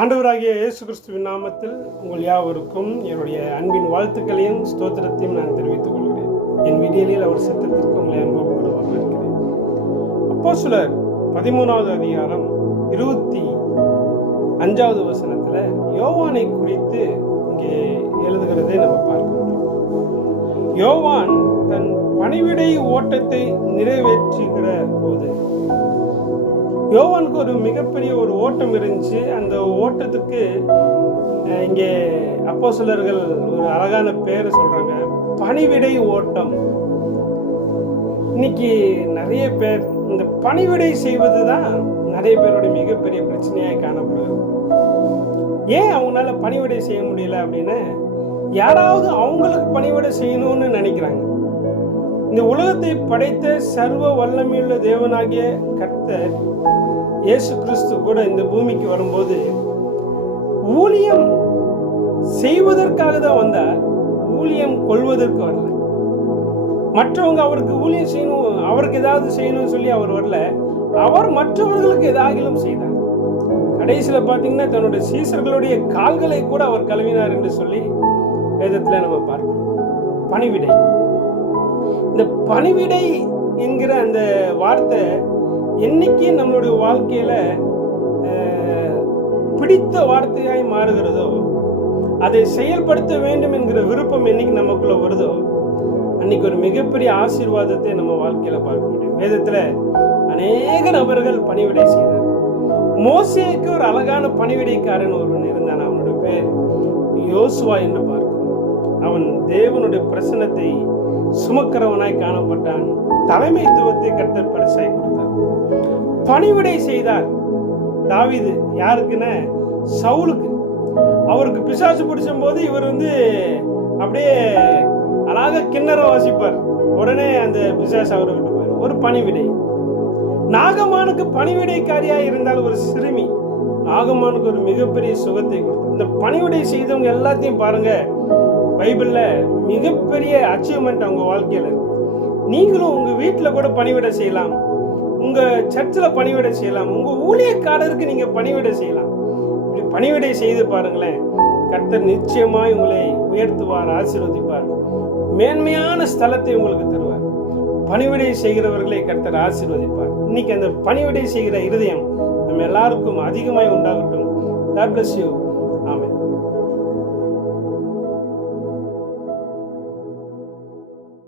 ஆண்டவராகிய இயேசு கிறிஸ்துவின் நாமத்தில் உங்கள் யாவருக்கும் என்னுடைய அன்பின் வாழ்த்துக்களையும் ஸ்தோத்திரத்தையும் நான் தெரிவித்துக் கொள்கிறேன். என் வீடியோவில் அவர் சத்தத்திற்கு உங்களை அன்போடு கூட வரவேற்கிறேன். அப்போஸ்தலர் 13வது அதிகாரம் 25வது வசனத்துல யோவானை குறித்து இங்கே எழுதுகிறதை நம்ம பார்க்க முடியும். யோவான் தன் பணிவிடை ஓட்டத்தை நிறைவேற்றுகிற போது யோவானுக்கு ஒரு மிகப்பெரிய ஒரு ஓட்டம் இருந்துச்சு. அந்த ஓட்டத்துக்கு இங்கே அப்போஸ்தலர்கள் ஒரு அழகான பேரை சொல்றாங்க, பணிவிடை ஓட்டம். இன்னைக்கு நிறைய பேர் இந்த பணிவிடை செய்வது தான் நிறைய பேருடைய மிகப்பெரிய பிரச்சனையாக காணப்படுது. ஏன் அவங்களால பணிவிடை செய்ய முடியல அப்படின்னா, யாராவது அவங்களுக்கு பணிவிடை செய்யணும்னு நினைக்கிறாங்க. இந்த உலகத்தை படைத்த சர்வ வல்லமையுள்ள தேவனாகிய கர்த்தர் இயேசு கிறிஸ்து கூட இந்த பூமிக்கு வரும்போது ஊழியம் செய்வதற்காக தான் வந்தார், ஊழியம் கொள்வதற்கு வரல. மற்றவங்க அவருக்கு ஊழியம் செய்யணும், அவருக்கு ஏதாவது செய்யணும்னு சொல்லி அவர் வரல, அவர் மற்றவர்களுக்கு ஏதாகிலும் செய்தார். கடைசியில் பார்த்தீங்கன்னா தன்னுடைய சீசர்களுடைய கால்களை கூட அவர் கழுவினார் என்று சொல்லி வேதத்தில் நம்ம பார்க்கிறோம். பணிவிடை, இந்த பணிவிடை என்கிற அந்த வார்த்தை என்னைக்கு நம்மளுடைய வாழ்க்கையில பிடித்த வார்த்தையாய் மாறுகிறதோ, அதை செயல்படுத்த வேண்டும் என்கிற விருப்பம் என்னைக்கு நமக்குள்ள வருதோ, அன்னைக்கு ஒரு மிகப்பெரிய ஆசீர்வாதத்தை நம்ம வாழ்க்கையில பார்க்க முடியும். வேதத்துல அநேக நபர்கள் பணிவிடை செய்தார். மோசேக்கு ஒரு அழகான பணிவிடைக்காரன் ஒருவன் இருந்தான். அவனுடைய பேர் யோசுவா என்று பார்க்கிறோம். அவன் தேவனுடைய பிரசன்னத்தை சுமக்கிறவனாய் காணப்பட்டான். தலைமைத்துவத்தை கர்த்தர் பரிசாய் கொடுத்தார். பணிவிடை செய்தார் தாவீது. யாருக்குன்னா சவுலுக்கு. அவருக்கு பிசாசு பிடிச்ச போது இவர் அப்படியே அழகாக கிண்ணறம் வாசிப்பார். உடனே அந்த பிசாசு அவரை விட்டு போயிடும். ஒரு பணிவிடை. நாகமானுக்கு பணிவிடைக்காரியா இருந்தால் ஒரு சிறுமி நாகமானுக்கு ஒரு மிகப்பெரிய சுகத்தை கொடுத்தார். இந்த பணிவிடை செய்தவங்க எல்லாத்தையும் பாருங்க, பைபிள்ல மிகப்பெரிய அச்சீவ்மெண்ட் அவங்க வாழ்க்கையில. நீங்களும் உங்க வீட்டுல கூட பணிவிடை செய்யலாம், உங்க சர்ச்சில் பணிவிடை செய்யலாம், உங்க ஊழியக்காரருக்கு நீங்க பணிவிடை செய்யலாம். இப்படி பணிவிடை செய்து பாருங்களேன், கர்த்தர் நிச்சயமாய் உங்களை உயர்த்துவார், ஆசீர்வதிப்பார், மேன்மையான ஸ்தலத்தை உங்களுக்கு தருவார். பணிவிடை செய்கிறவர்களை கர்த்தர் ஆசீர்வதிப்பார். இன்னைக்கு அந்த பணிவிடை செய்கிற இருதயம் நம்ம எல்லாருக்கும் அதிகமாய் உண்டாகட்டும். God bless you.